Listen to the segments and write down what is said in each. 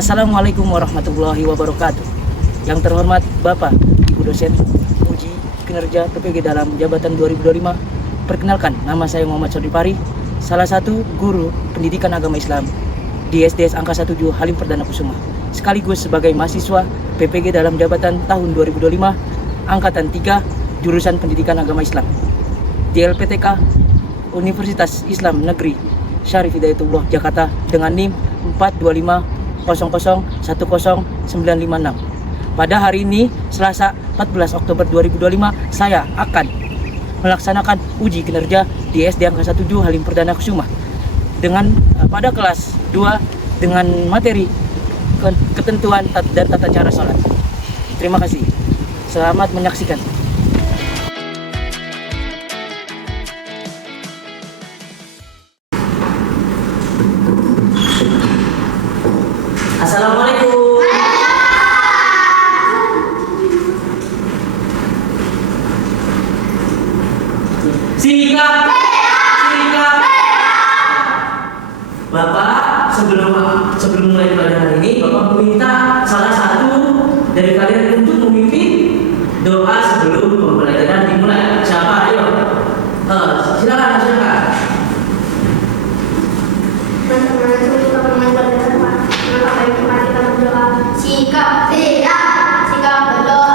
Assalamualaikum warahmatullahi wabarakatuh. Yang terhormat Bapak Ibu dosen uji kinerja PPG dalam jabatan 2025. Perkenalkan, nama saya Muhammad Sodri Pari, salah satu guru pendidikan agama Islam di SDS Angka 17 Halim Perdana Kusuma, sekaligus sebagai mahasiswa PPG dalam jabatan tahun 2025 Angkatan 3 jurusan Pendidikan Agama Islam di LPTK Universitas Islam Negeri Syarif Hidayatullah Jakarta dengan NIM 42500100956. Pada hari ini, Selasa 14 Oktober 2025, saya akan melaksanakan uji kinerja di SD Angka 17 Halim Perdana Kusuma dengan pada kelas 2 dengan materi ketentuan dan tata cara sholat. Terima kasih. Selamat menyaksikan. Assalamualaikum. Sikap. Bapak, sebelum mulai pelajaran ini, Bapak meminta salah satu dari kalian untuk memimpin doa sebelum pembelajaran dimulai. Siapa? Ayo. Silakan. Sikap berdoa.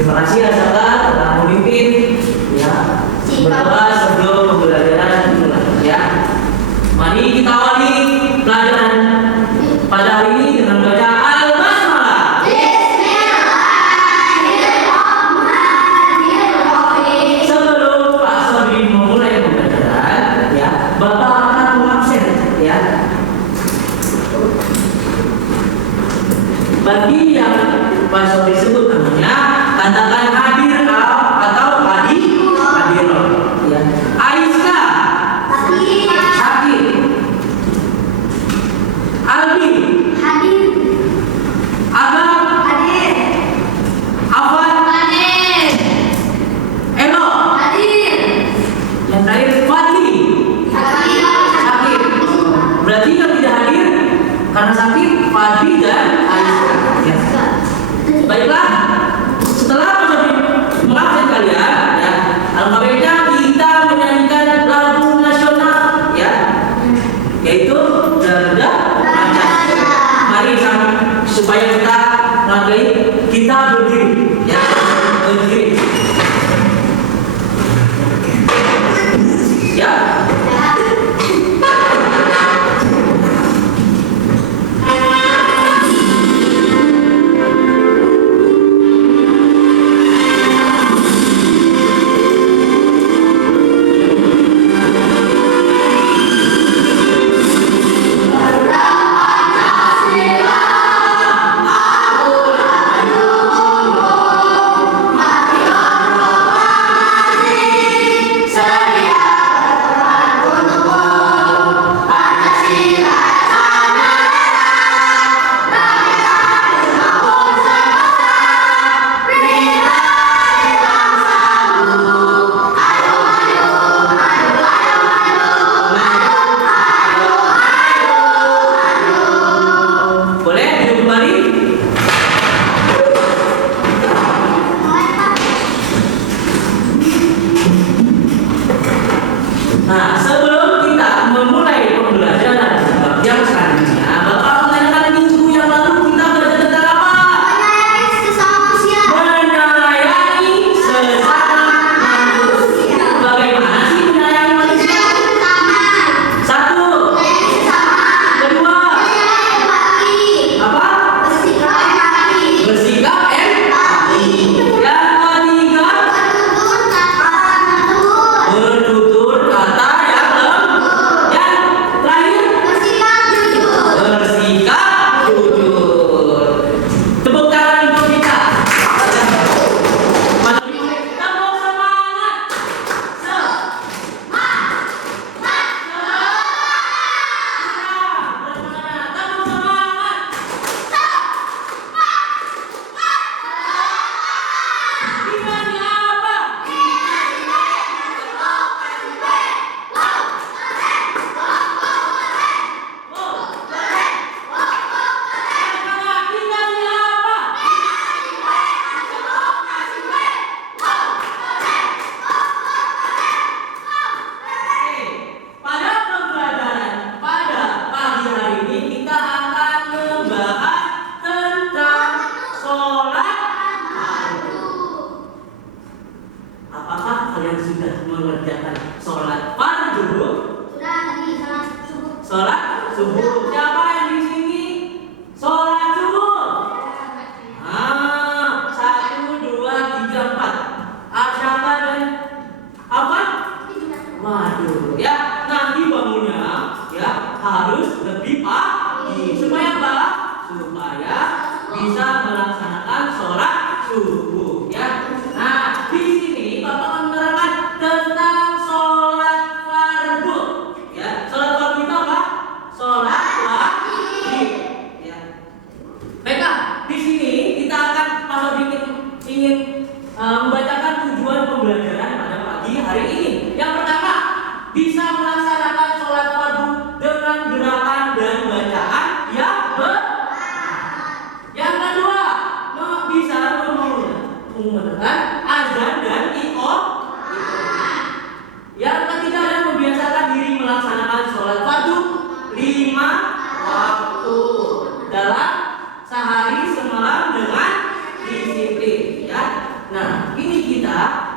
Terima kasih Asaka telah memimpin berdoa sebelum pembelajaran dimulai ya. Mari kita awali pelajaran pada hari ini dengan baca Al-Basmalah. Bismillahirrahmanirrahim. Sebelum Pak Sodri memulai pembelajaran ya, Bapak akan mengabsen ya. Bagi yang Pak Sodri sebut namanya, katakan hadir.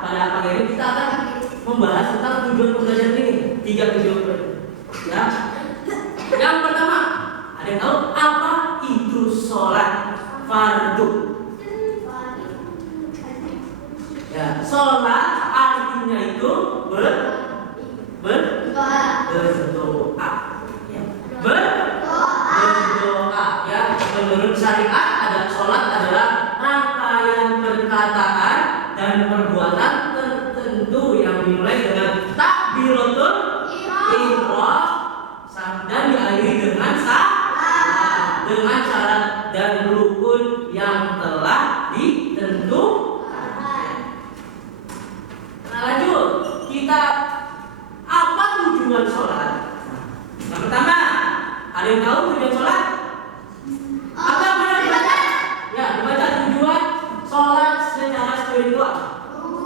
pada pagi ini kita akan membahas tentang tujuan pembelajaran ini. 3 tujuan. Ya. Yang pertama, ada yang tahu apa itu sholat fardu? Ya, sholat artinya itu berdoa. Ya. Berdoa. Ya, menurut syariat ada sholat adalah rangkaian perkataan dan perbuatan tertentu yang dimulai dengan takbiratul ihram dan diakhiri dengan salam dengan syarat dan rukun yang telah ditentukan. Nah, lanjut kita apa tujuan sholat? Yang pertama, ada yang tahu tujuan sholat? Apa yang dibaca? Ya, dibaca tujuan sholat secara spiritual.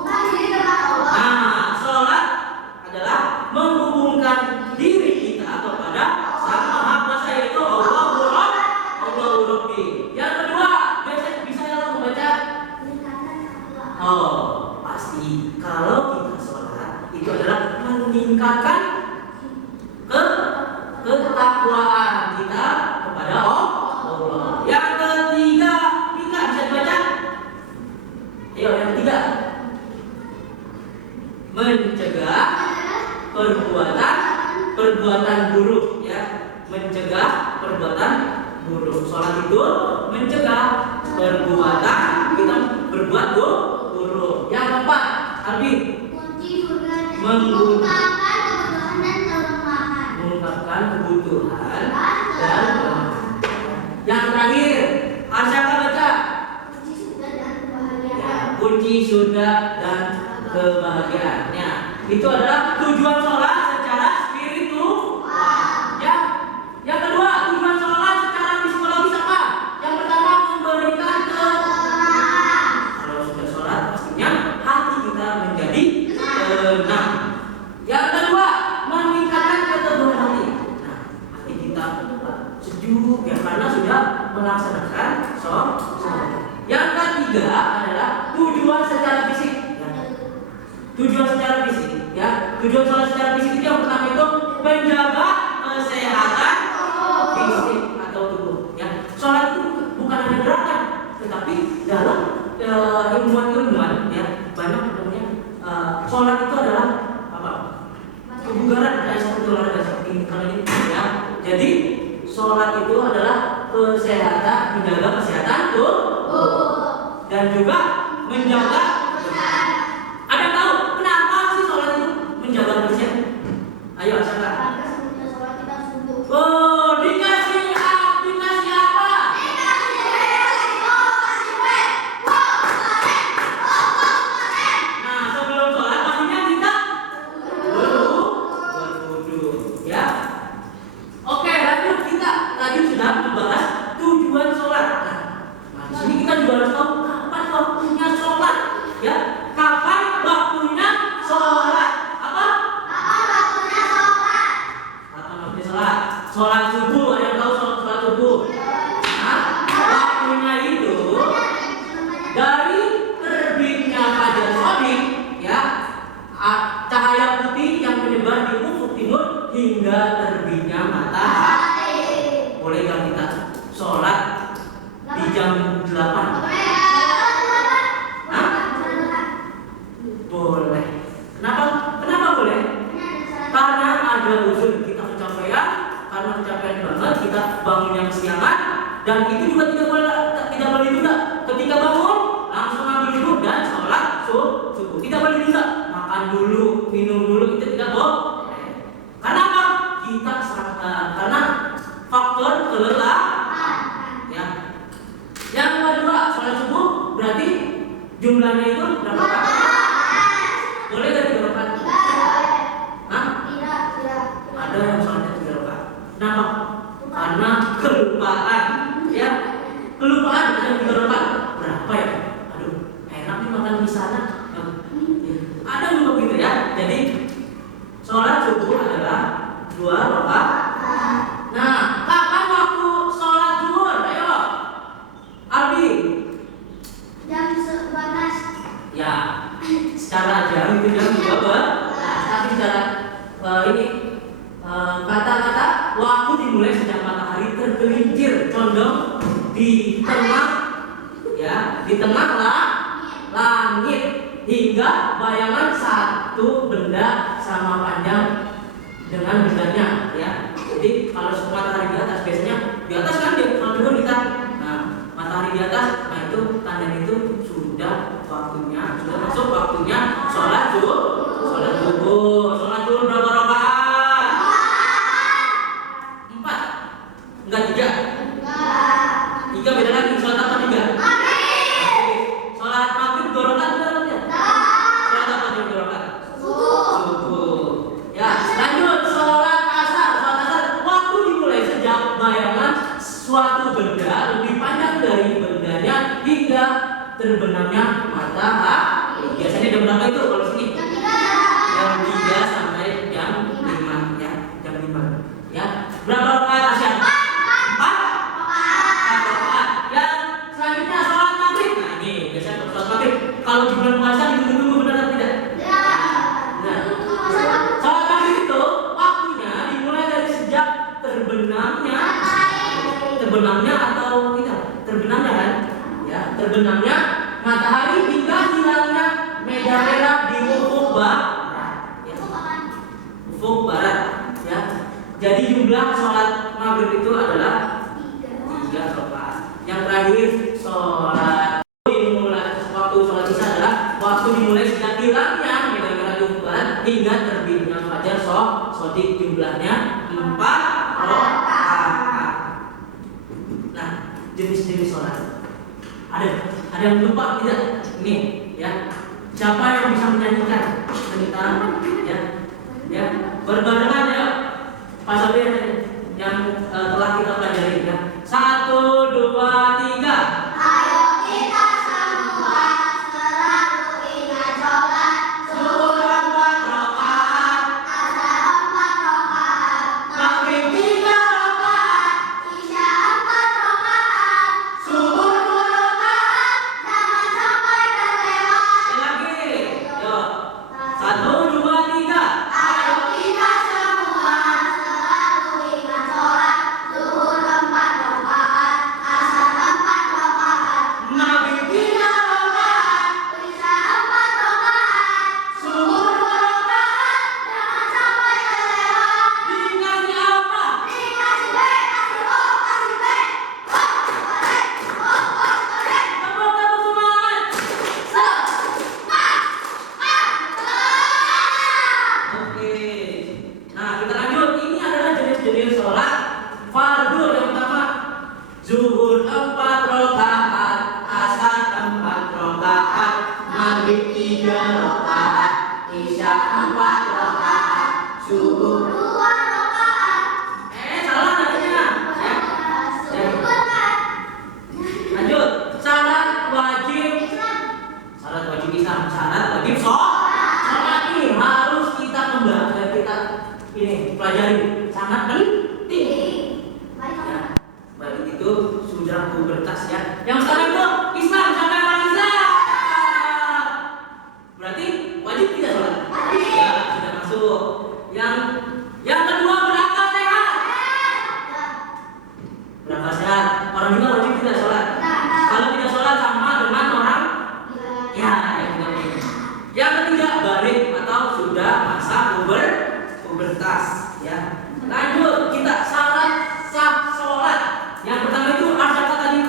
Nah, sholat adalah menghubungkan diri kita kepada Sang Maha Kuasa, yaitu Allahu Rabbi. Yang kedua, bisa yang membaca? Oh, pasti kalau kita sholat itu adalah meningkatkan ketakwaan kita kepada Allah. Yang ketiga, bisa dibaca? Ayo, yang ketiga, mencegah perbuatan buruk, ya, mencegah perbuatan buruk. Sholat itu mencegah perbuatan kita berbuat buruk. Yang keempat, Albi, mengungkapkan kebutuhan dan kelemahan. Yang terakhir, Asyaka baca. Ya, kunci surga dan kebahagiaannya. Itu adalah tujuan sholat secara spiritual. Ya. Yang kedua, tujuan sholat secara psikologis apa? Yang pertama, memberikan ketenangan. Kalau sudah sholat, pastinya hati kita menjadi tenang. Yang kedua, meningkatkan keteguhan hati. Nah, hati kita sejuk ya karena sudah melaksanakan sholat. Yang ketiga adalah tujuan secara fisik. Tujuan secara fisik, ya. Tujuan sholat secara fisik itu yang pertama itu menjaga kesehatan fisik atau tubuh. Ya, sholat itu bukan hanya gerakan, tetapi dalam ilmuwan, ya, banyak namanya. Sholat itu adalah apa? Kebugaran, kayak seperti olahraga seperti kalau ini, ya. Jadi sholat itu adalah kesehatan, menjaga kesehatan tubuh dan juga menjaga. Ada tahu kenapa sih sholat itu menjaga kebersihan? Ayo Asyaka. Oh, dikasih apa? Nah, sebelum sholat pastinya kita berwudu, ya. Oke, lanjut kita tadi sudah membahas tujuan sholat. Nah, di sini kita juga harus tahu kapan waktunya sholat, ya. Kapan waktunya sholat? Apa? Kapan waktunya sholat? Sholat subuh, ada yang tahu sholat subuh? Nah, waktunya itu dari terbitnya fajar shadiq, ya, cahaya putih yang menyebar di ufuk timur hingga terbitnya matahari. Boleh nggak kita sholat di jam 8? Boleh. Kenapa boleh? Karena ada uzur kita kecapean, karena kecapean banget kita bangun yang kesiangan, dan itu juga tidak boleh juga. Ketika bangun langsung ambil wudhu dan sholat subuh. Tidak boleh juga makan dulu, minum dulu, itu tidak boleh. Karena apa? Karena faktor kelelahan. Ya. Yang kedua, sholat subuh berarti jumlahnya itu berapa kali? Boleh dari 3 rakaat? Hah? Ada yang sholatnya 3 rakaat. Kenapa? Karena kelupaan, ya. Kelupaan ada yang 3 rakaat. Berapa ya? Aduh, enak nih makan di sana. Ada juga gitu, ya. Jadi sholat subuh adalah 2 rakaat. Nah, kapan waktu sholat zuhur? Ayo, Albi. Jam 11. Ya, secara jam itu jam 12. Tapi secara ini kata-kata waktu dimulai sejak matahari tergelincir condong di tengah, ya, di tengah langit hingga bayangan satu benda sama panjang dengan bendanya, ya. Jadi kalau matahari di atas, biasanya di atas kan dia turun kita. Nah, matahari di atas, nah itu tanda itu sudah waktunya, sudah masuk waktunya sholat subuh. Sholat zuhur berapa rakaat? 4. Enggak 3. 3 beda lagi. Sholat apa 3? Sholat maghrib 2 rakaat berapa ya? Sholat apa 2 rakaat? Subuh. Ya, lanjut sholat asar. Sholat asar waktu dimulai sejak bayangan suatu benda lebih panjang dari bendanya hingga terbenamnya matahari. Biasanya jam berapa itu kalau sini? Jam 3 sampai jam 5, ya, jam 5. Ya. Berapa rakaat asar? 4 rakaat. Yang selanjutnya sholat maghrib. Nah, ini biasanya sholat maghrib. Kalau di bulan puasa ditunggu-tunggu benar atau tidak? Nah, sholat maghrib itu waktunya dimulai dari sejak terbenamnya atau tidak? Terbenamnya kan? Ya, terbenamnya matahari hingga hilangnya meja merah di ufuk barat. Ya. Ufuk barat, ya. Jadi jumlah sholat maghrib itu adalah 3 rakaat. Yang terakhir sholat dimulai, waktu sholat isya adalah waktu dimulai sejak hilangnya meja merah di ufuk barat hingga terbitnya fajar shadiq, jumlahnya 4 rakaat. Nah, jenis-jenis sholat. Ada yang lupa tidak? Ini, ya. Siapa yang bisa menyanyikan tentang, ya, berbarengan ya, Pak Sabir yang telah kita pelajari, ya. 1, 2, 3. Ayo kita semua selalu ingat sholat Zuhur 4 rakaat, asar 4 rakaat, maghrib 3 rakaat, isya 4 rakaat, subuh 2 rakaat. jangan sampai terlewat. Lagi, yo. 1, 2, 3. Ayo kita semua selalu ingat sholat zuhur 4 rakaat, asar 4 rakaat, Maghrib 3 rakaat, isya 4 rakaat, subuh 2 rakaat. jangan sampai terlewat. Dikasih apa? Dikasih B, kasih O, kasih B. Tepuk-tepuk semangat. Oke. Nah, kita lanjut. Ini adalah jenis-jenis sholat fardu. Yang pertama, zuhur 4 rakaat, asar 4 rakaat, maghrib 3 rakaat, isya 4 rakaat, subuh. Dua rakaat. Salah nadanya. Ya. Lanjut. Syarat wajib Islam. Syarat wajib sholat ini harus kita kembali, kita ini pelajari, sangat penting. Ya, balik itu sudah pubertas, ya. Yang sekarang itu Islam, sampai orang Islam. Berarti wajib tidak sholat? Ya, sudah masuk. Yang kedua, berakal sehat. Berakal sehat. Orang juga wajib tidak sholat. Kalau tidak sholat sama dengan orang, ya, yang tidak boleh. Yang ketiga, balik atau sudah masa pubertas, ya. Lanjut, kita syarat sah sholat. Yang pertama itu Asyaka tadi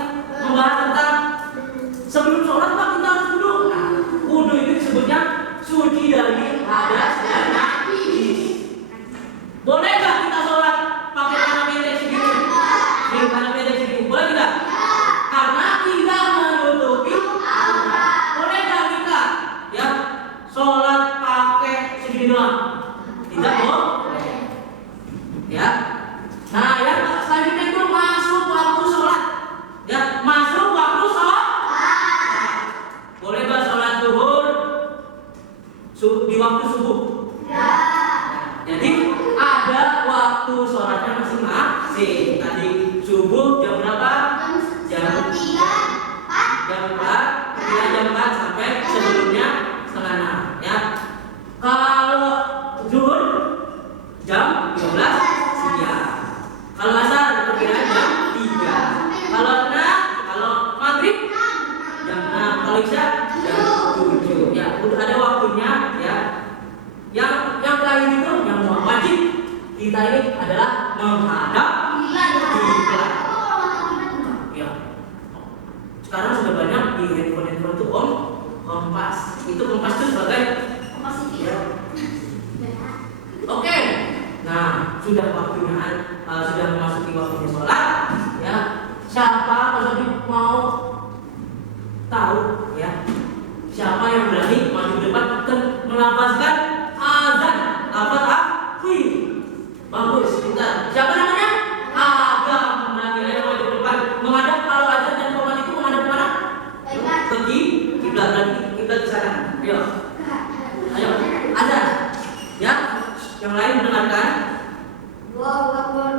membahas tentang sebelum sholat Pak kita harus wudu. Nah, wudu itu disebutnya suci dari hadas dan najis. Boleh nggak kita sholat pakai tanah pendek segini? Nih, tanah pendek segini, boleh tidak? Karena tidak menutupi aurat. Boleh nggak kita, ya, sholat pakai segini doang? Tidak boleh. Ya. Nah, yang selanjutnya itu masuk waktu sholat. Ya, masuk waktu sholat. Boleh nggak sholat zuhur di waktu subuh? Jadi ada waktu sholatnya masing-masing. Tadi subuh jam berapa? Jam 4 sampai sebelumnya setengah 6. menghadap kiblat. Ya. Sekarang sudah banyak di handphone itu kompas. Itu kompas itu sebagai ya. Oke. Nah, sudah waktunya sudah memasuki waktunya sholat. Ya. Siapa kalau mau tahu ya? Siapa yang berani maju depan dan melafazkan azan? Lafaz akhi. Bagus, pintar. Siapa namanya? Agam. Berani ayo maju depan. Menghadap kalau azan dan qomat itu menghadap kemana? Ke kiblat. Berarti kiblat ke sana. Ayo. Ayo. Azan. Ya. Yang lain mendengarkan. Allahu Akbar.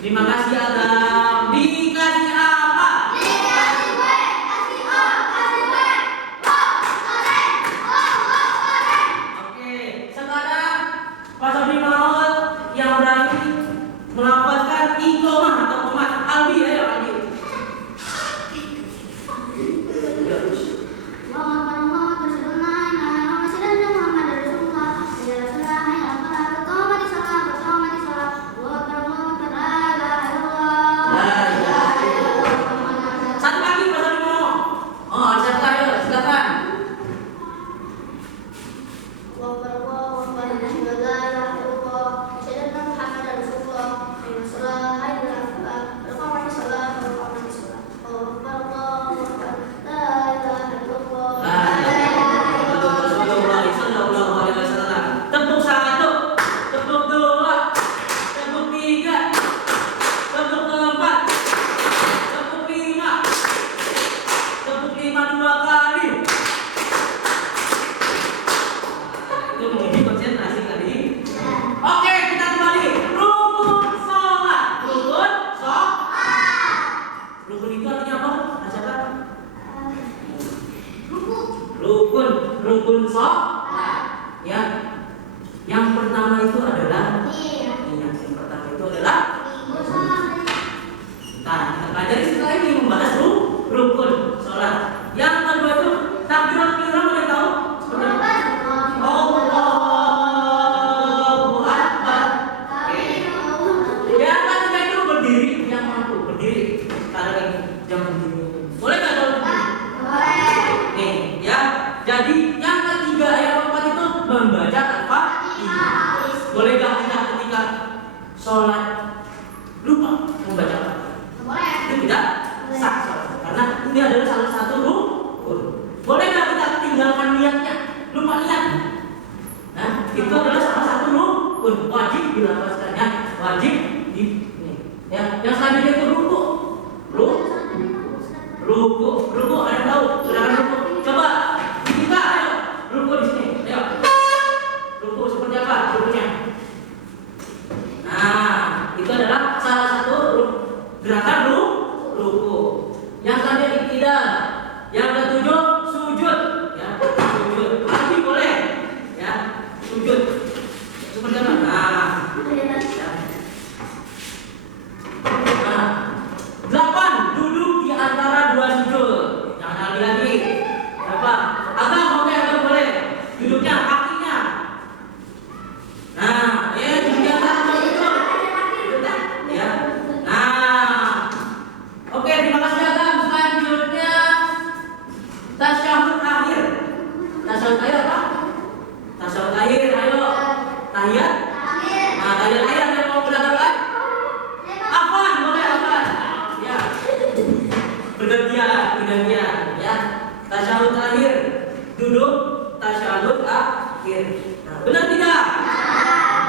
Terima kasih Adam. Dikasih apa? Oke, sekarang Pak Sobri mau yang berani melafazkan iqamah atau qomat. Albi, ayo Albi. Satu lagi Pak Sobri mau. Oh, ada satu ayo, silakan. Tepuk satu, tepuk dua, tepuk tiga, tepuk keempat, tepuk lima dua kali. Itu menguji konsentrasi tadi. Oke, kita kembali. Rukun sholat. Rukun itu artinya apa? Siapa? Rukun sholat. Ya. Yang pertama itu adalah Yang pertama itu adalah Nah, kita pelajari setelah ini membahas rukun sholat. Yang kedua itu takbiratul ihram, boleh tahu? Allahu Akbar. Yang ketiga itu berdiri, yang mampu berdiri. Sekarang ini jangan berdiri. Boleh nggak kalau berdiri? Nih, ya. Jadi yang ketiga, yang keempat itu membaca Al-Fatihah. Boleh nggak kita ketika sholat lupa membaca Al-Fatihah? Itu tidak sah sholat. Karena ini adalah salah satu rukun. Boleh nggak kita tinggalkan niatnya, lupa niat? Nah, itu adalah salah satu rukun, wajib dilafazkannya, wajib di ini. Ya, yang selanjutnya itu ruku. Ruku, ada yang tahu? Gerakan ruku. Coba kita ayo ruku di sini. Ayo. Ruku seperti apa rukunya? Nah, itu adalah salah satu gerakan ruku. Yang selanjutnya iktidal. tasyahud akhir. Duduk, tasyahud akhir. Nah, benar tidak?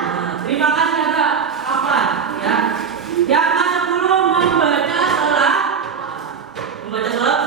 Nah, terima kasih agak apa? Ya. Yang sebelum membaca sholat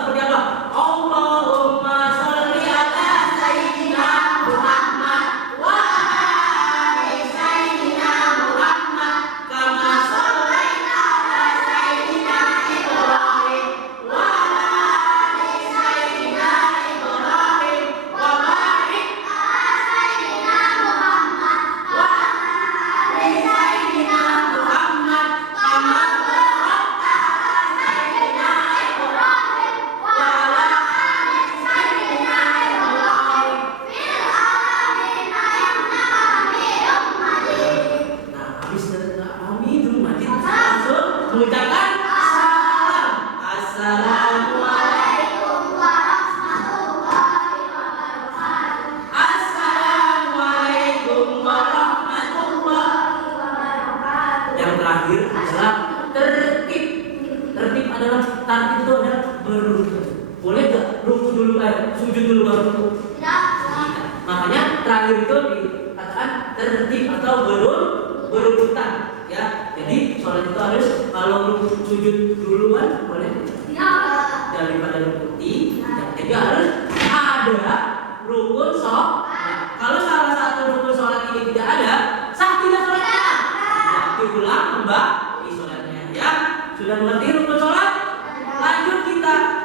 seperti apa? Allahumma sholli ala sayyidina Muhammad wa ali sayyidina Muhammad kama shallaita ala sayyidina Ibrahim wa ali sayyidina Ibrahim wa barik ala sayyidina Muhammad wa ali sayyidina Muhammad kama barakta ala sayyidina Ibrahim wa ala ali sayyidina Ibrahim fil alamin innaka Hamidum Majid. Nah, habis Hamidum Majid langsung mengucapkan salam. Assalamualaikum warahmatullahi wabarakatuh. Assalamualaikum warahmatullahi wabarakatuh. Yang terakhir adalah tertib. Tertib adalah tartib itu adalah berurut. Boleh nggak ruku dulu sujud dulu baru ruku? Makanya terakhir itu dikatakan tertib atau berurutan, ya. Jadi sholat itu harus kalau sujud duluan boleh daripada ruku. Jadi harus ada rukun sholat. Kalau salah satu rukun sholat ini tidak ada, sah tidak sholatnya? Diulang kembali sholatnya, ya. Sudah mengerti rukun sholat? Lanjut kita.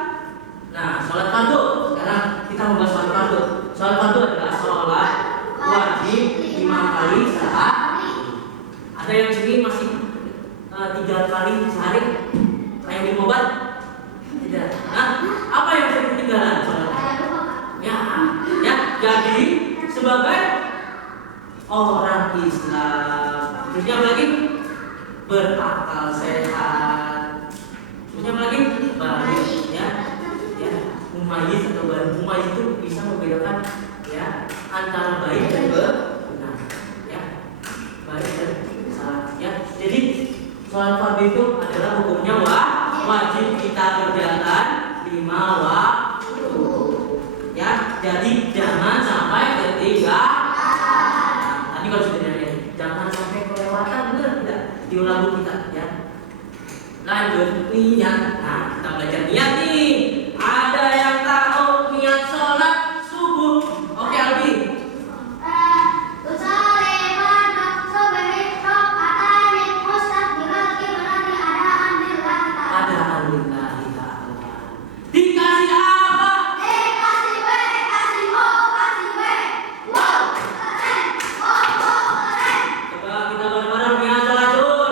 Nah, sholat fardu. Sekarang kita membahas sholat fardu. Sholat fardu adalah sholat wajib 5 kali sehari. Ada yang sini masih 3 kali sehari, kayak minum obat? Tidak. Nah, apa yang sering ketinggalan sholatnya? Ya. Jadi sebagai orang Islam, terusnya apa lagi? Berakal sehat. Terusnya apa lagi? Baik, ya. Mumayyiz atau mumayyiz itu bisa membedakan, ya, antara baik dan benar, ya. Baik dan salah, ya. Jadi sholat fardu itu adalah hukumnya wajib kita kerjakan 5 waktu, ya. Jadi jangan sampai ketinggalan. Tadi kalau sudah nanya, jangan sampai kelewatan, benar tidak? Diulang kita, ya. Lanjut niat. Nah, kita belajar niat nih. Ada yang tahu niat sholat subuh? Oke, Albi. Ada alhamdulillah. Dikasih apa? Coba kita bareng-bareng niat sholat zuhur.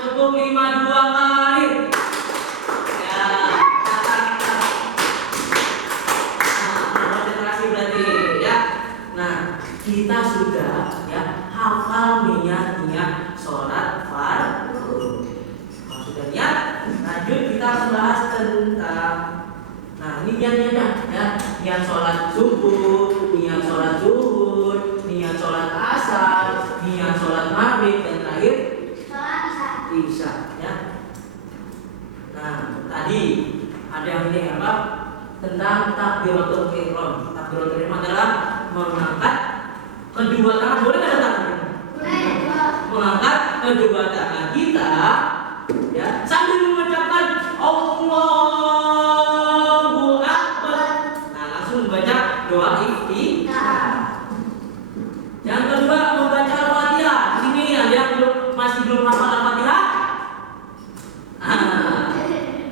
Tepuk 5 2 kali. Ya. Konsentrasi berarti, ya. Nah, kita sudah, ya, hafal niat sholat fardu. Kalau sudah niat, lanjut kita bahas tentang, nah, ini niatnya, ya. Niat sholat subuh, niat sholat zuhur, niat sholat asar, niat sholat maghrib, dan terakhir Isya, ya. Nah, tadi ada yang ini apa? Tentang takbiratul ihram. Takbiratul ihram adalah mengangkat kedua tangan. Boleh nggak ada tangan? Mengangkat kedua tangan kita, ya, sambil mengucapkan Allahu Akbar. Nah, langsung membaca doa iftitah. Yang kedua membaca Al-Fatihah. Sini ada yang masih belum hafal Al-Fatihah.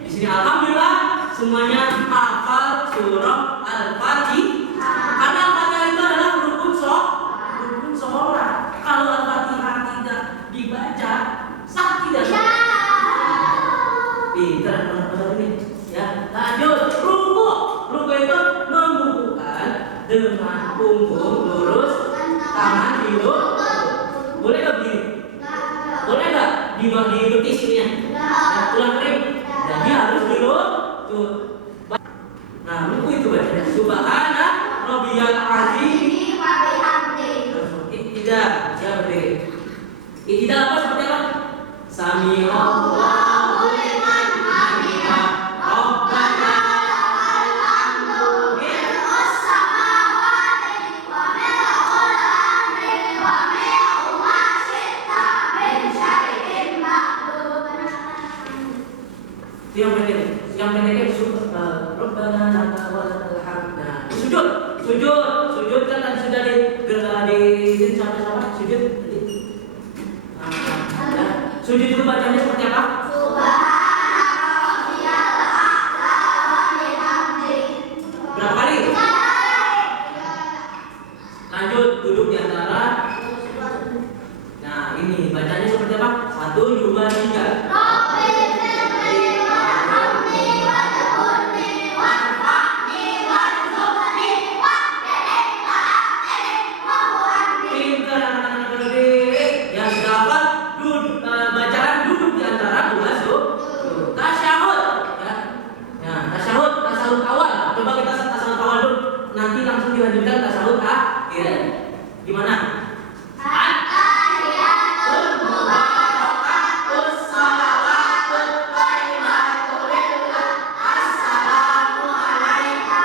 Di sini alhamdulillah semuanya hafal surah Al-Fatihah. Karena Al-Fatihah itu adalah rukun sholat. Kalau Al-Fatihah tidak Boleh nggak begini? Boleh nggak dibetis ini ya? Tulang kering. Jadi harus dulu tuh. Nah, buku itu bacanya. Subhana rabbiyal azim. Tidak, ya berdiri. Tidak apa seperti apa? Sami Allahu liman hamidah. Rabbana lakal hamdu mil'us samawati wa mil'ul ardi wa mil'u ma syi'ta min syai'in ba'du. Yang pendek Rabbana lakal hamd. Sujud kan tadi sudah di sama-sama sujud tadi. Sujud itu bacanya seperti apa? Berapa kali? Lanjut, duduk di antara. Nah, ini bacanya seperti apa? 1, 2, 3. Nanti langsung dilanjutkan tasawuf akhir. Gimana? At-tahiyatul mubarakatus shalawatul thayyibatul lillah. Assalamu alayka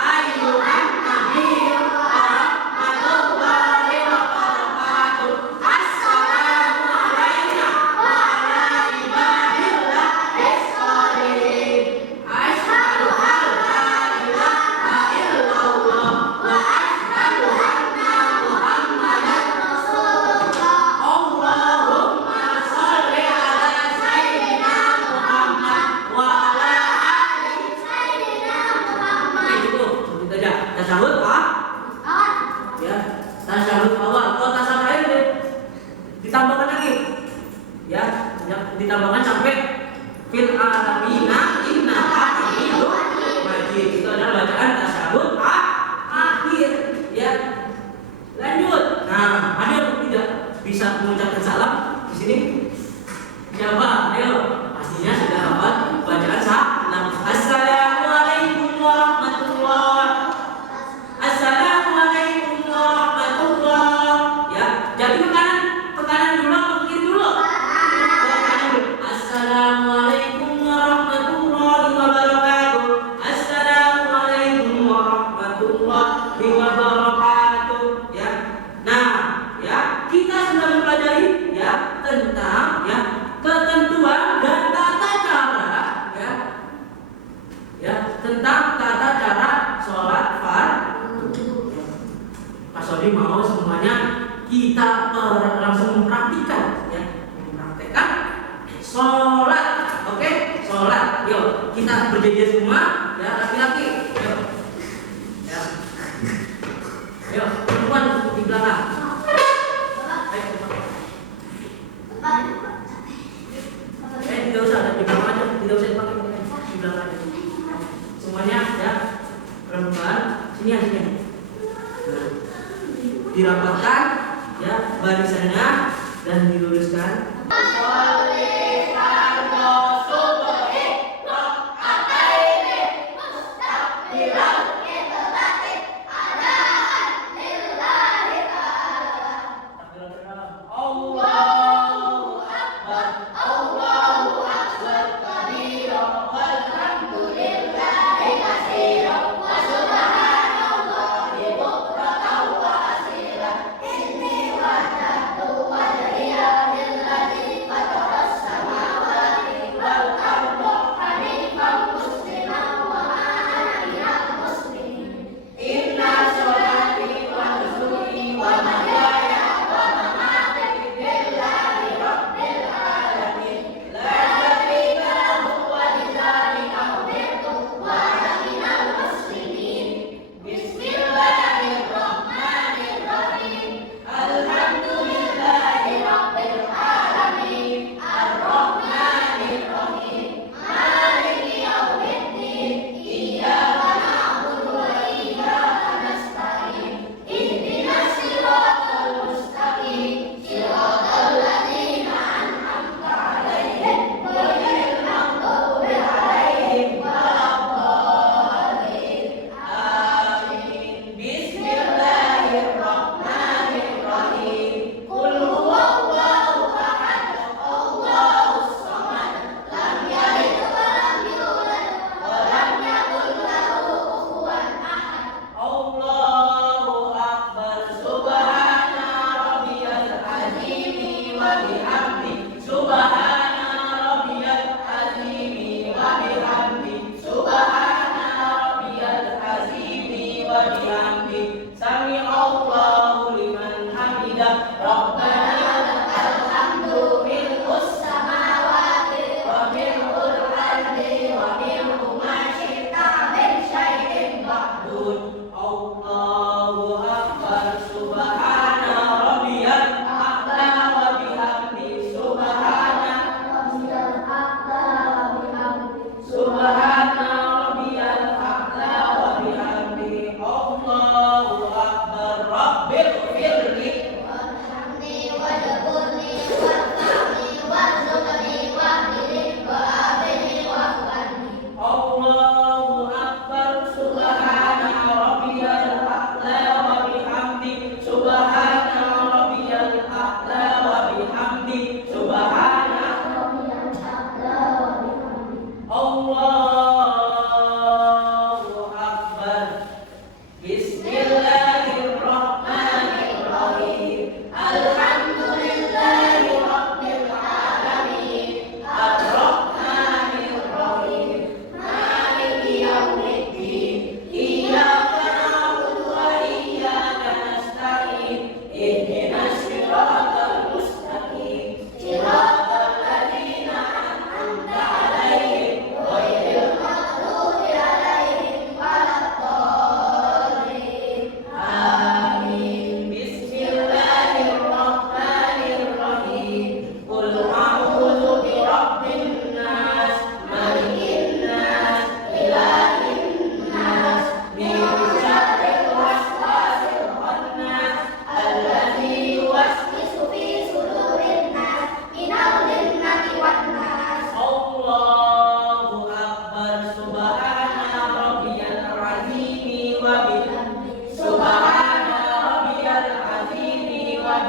ayyuhan nabiyyu wa rahmatullahi wa barakatuh. Assalamu alayna wa ala ibadillahis sholihin. Asyhadu tasyahud ya, tasyahud awal. Kalau tasyahud akhir ditambahkan lagi ya, ditambahkan sampai fil alamina innaka hamidum majid. Itu adalah bacaan tasyahud akhir ya. Lanjut. Nah, ada yang tidak bisa mengucapkan salam di sini? Siapa? Ayo, pastinya sudah hafal bacaan salam. Assalamualaikum warahmatullahi. Assalamualaikum warahmatullahi. Ya, jadi tekanan dulu atau kiri dulu? Tekanan dulu. Assalamualaikum warahmatullahi wabarakatuh. Assalamualaikum warahmatullahi wabarakatuh. Ya. Nah, ya, kita sudah mempelajari ya tentang ya ketentuan dan tata cara ya tentang tata cara sholat fardu. Pak Sodi mau semuanya kita langsung mempraktikkan ya, mempraktekkan sholat. Oke, sholat. Yuk, kita berjanji semua ya, laki-laki. Yuk. Ya. Yuk, perempuan di belakang. Tidak usah di belakang aja, tidak usah dipakai di belakang aja. Semuanya ya, perempuan sini. Nah, dirapatkan ya barisannya dan diluruskan. Ihdinash-shiratal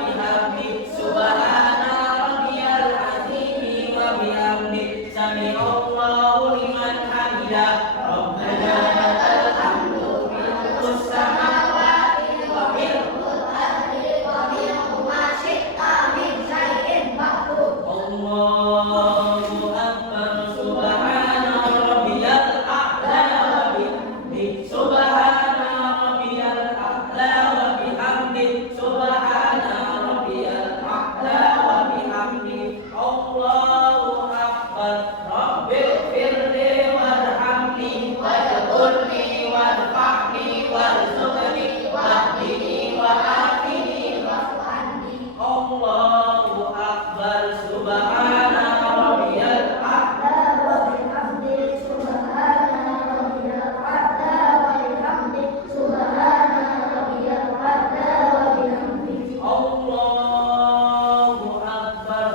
bihamdi subhana rabbiyal azim wa bihamdi sami'allahu liman hamidah rabbana lakal hamdu milkus samawati wa milkul ardi wa milku ma syi'ta min syai'in ba'du Allahu akbar subhana rabbiyal a'la wa bihamdi subhana rabbiyal a'la wa bihamdi subhana rabbiyal a'la wa bihamdi Allahu akbar rabbighfirli warhamni wajburni warfa'ni warzuqni wahdini wa'afini wa'fu anni Allahu akbar subhana rabbiyal a'la wa bihamdi subhana rabbiyal a'la wa bihamdi subhana rabbiyal a'la wa bihamdi Allahu akbar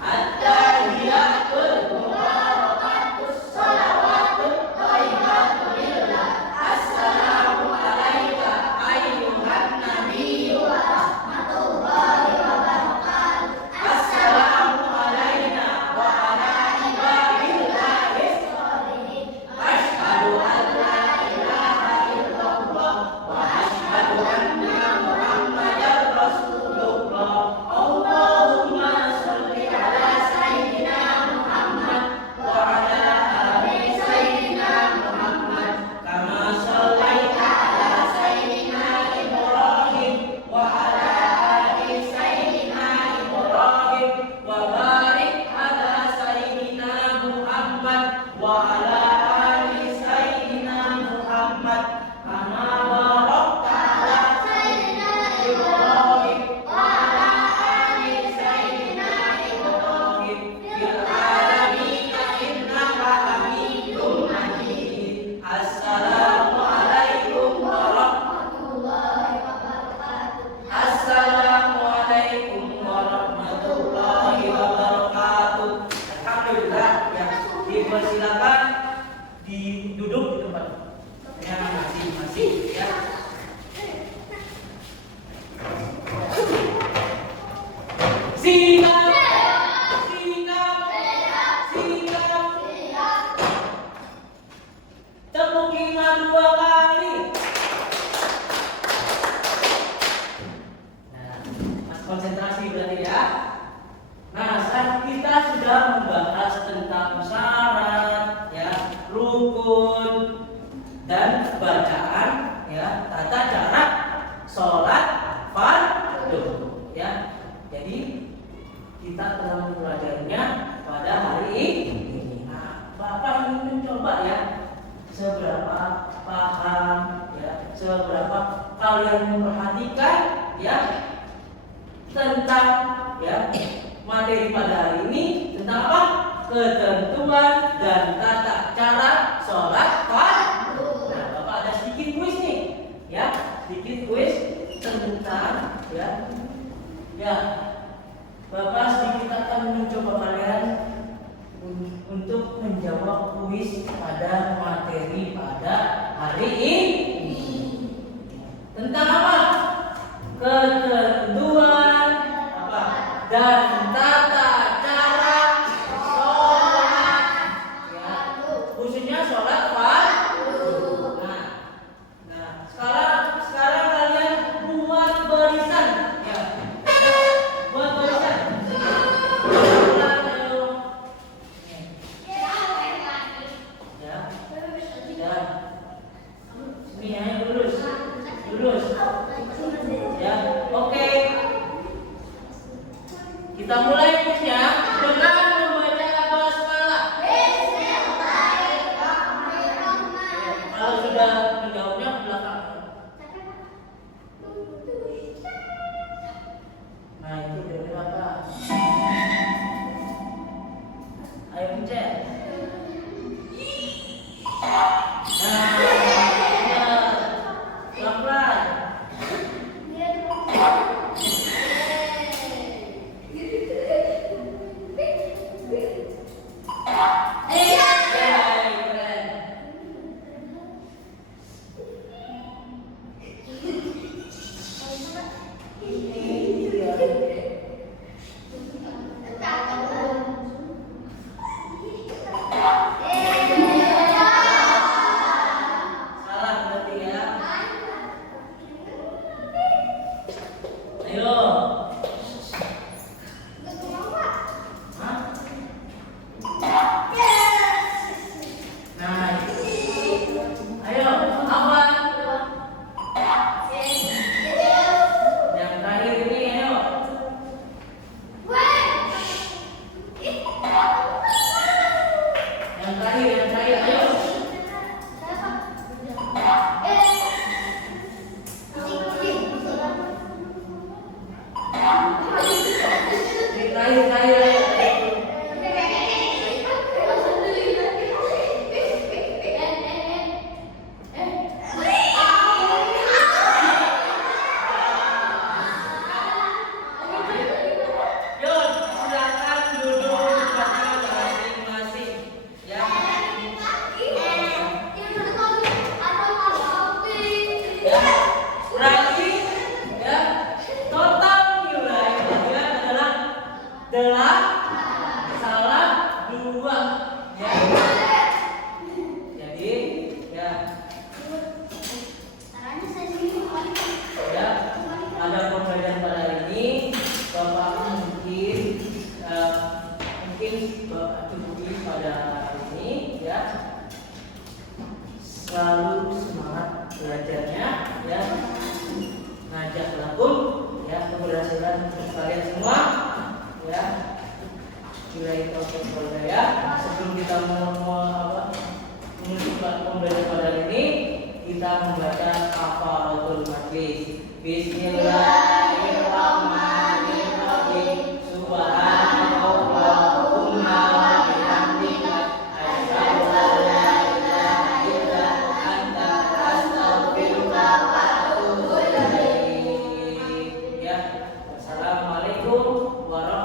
at-tahiyatul mubarakatus shalawatut thayyibatu lillah assalamu alayka ayyuhan nabiyyu wa rahmatullahi wa barakatuh assalamu alayna wa ala ibadillahi sholihin asyhadu an la ilaha illallah wa asyhadu anna muhammadar rasulullah Allahumma sholli ala sayyidina Muhammad wa ala ali sayyidina Muhammad kama shallaita ala sayyidina Ibrahim wa ala ali sayyidina Ibrahim wa barik ala sayyidina Muhammad wa ala ali sayyidina Muhammad kama barakta ala sayyidina Ibrahim wa ala ali sayyidina Ibrahim fil alamin innaka hamidum majid assalamu alaikum warahmatullahi wabarakatuh assalamu alaikum warahmatullahi wabarakatuh alhamdulillah ya dipersilakan duduk di tempat ya masing-masing ya sikap tepuk tangan 2 kali nah mas konsentrasi berarti ya nah saat kita sudah membahas tentang syarat ya rukun dan bacaan ya tata cara sholat fardu ya jadi kita telah mempelajarinya pada hari ini. Nah, Bapak ingin mencoba ya seberapa paham ya seberapa kalian memperhatikan ya tentang ya materi pada hari ini tentang apa? Ketentuan dan tata cara sholat fardu. Nah, Bapak ada sedikit kuis nih ya sedikit kuis tentang ya Bapak sedikit akan mencoba kalian untuk menjawab kuis pada materi pada hari ini tentang apa? Ketentuan apa? Dan tata cara sholat ya, khususnya sholat fardu. Nah, sekarang kalian buat barisan ya. Buat barisan. Ya. Sini ayo lurus. Ya, oke. Kita mulai kuisnya dengan membaca basmalah. Kalau sudah menjawabnya ke belakang. Nah, itu kira-kira apa? Ayo pencet. Nah, pelan-pelan. Ini Yuk, silakan duduk di tempatnya masing-masing. Ya. Ya. Berarti ya total nilai pelajaran adalah 8 salah 2. Ya. Jadi ya ada pembelajaran pada hari ini. Bapak mungkin Bapak cukupi pada hari ini ya. Selalu semangat belajarnya ya. Ngajak lakum ya, keberhasilan untuk kalian semua ya. Wilayah taufiq wal hidayah. Sebelum kita menutup pembelajaran pada hari ini, kita membaca kafaratul majlis. Bismillahirrahmanirrahim. Subhanallahumma wa bihamdika asyhadu an la ilaha illa anta astaghfiruka wa atubu ilaik. Ya. Wassalamualaikum warahmatullahi